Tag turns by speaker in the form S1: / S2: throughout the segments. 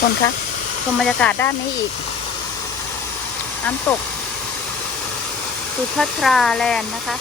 S1: คนคะชมบรรยากาศด้านนี้อีก น้ำตกสุพัทราแลนด์นะคะ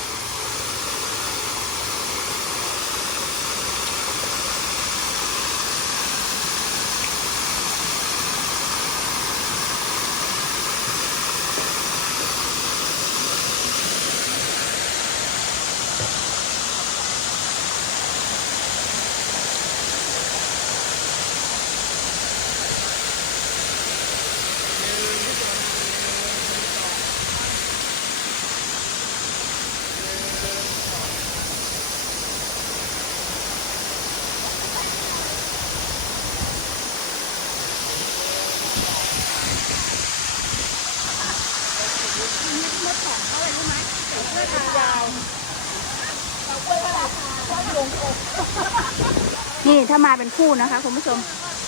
S1: นี่ถ้ามาเป็นคู่นะคะคุณผู้ชม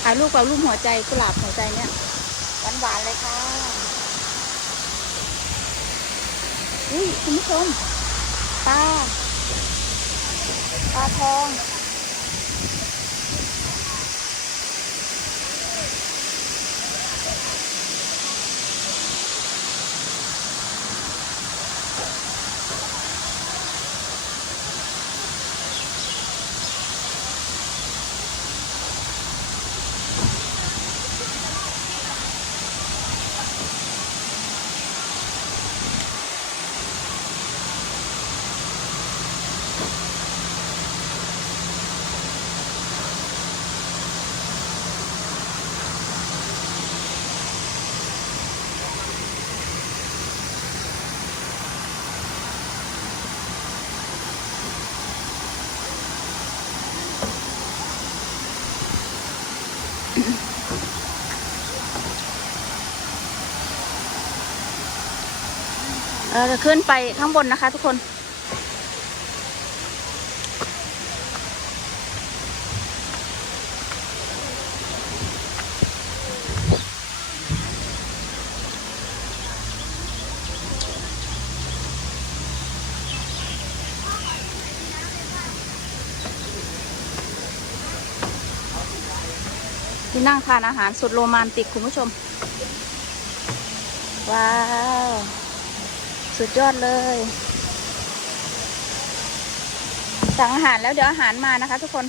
S1: ถ่ายรูปกับรูปหัวใจกุหลาบหัวใจเนี่ยหวานๆเลยค่ะอุ้ยคุณผู้ชมปลาปลาทอง เราจะขึ้นไปข้างบนนะคะทุกคน ที่นั่งทานอาหารสุดโรแมนติกคุณผู้ชม ว้าว สุดยอดเลย สั่งอาหารแล้วเดี๋ยวอาหารมานะคะ ทุกคน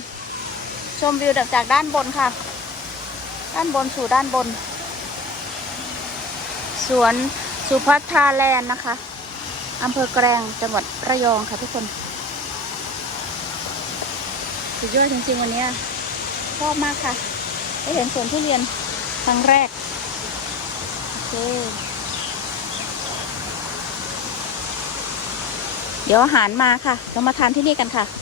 S1: ชมวิวจากด้านบนค่ะ ด้านบนสู่ด้านบน สวนสุพัทราแลนด์นะคะอำเภอแกลงจังหวัดระยองค่ะทุกคน สุดยอดจริงๆวันนี้ชอบมากค่ะ ได้เห็นสวนทุเรียนครั้งแรก โอเค เดี๋ยวอาหารมาค่ะ เรามาทานที่นี่กันค่ะ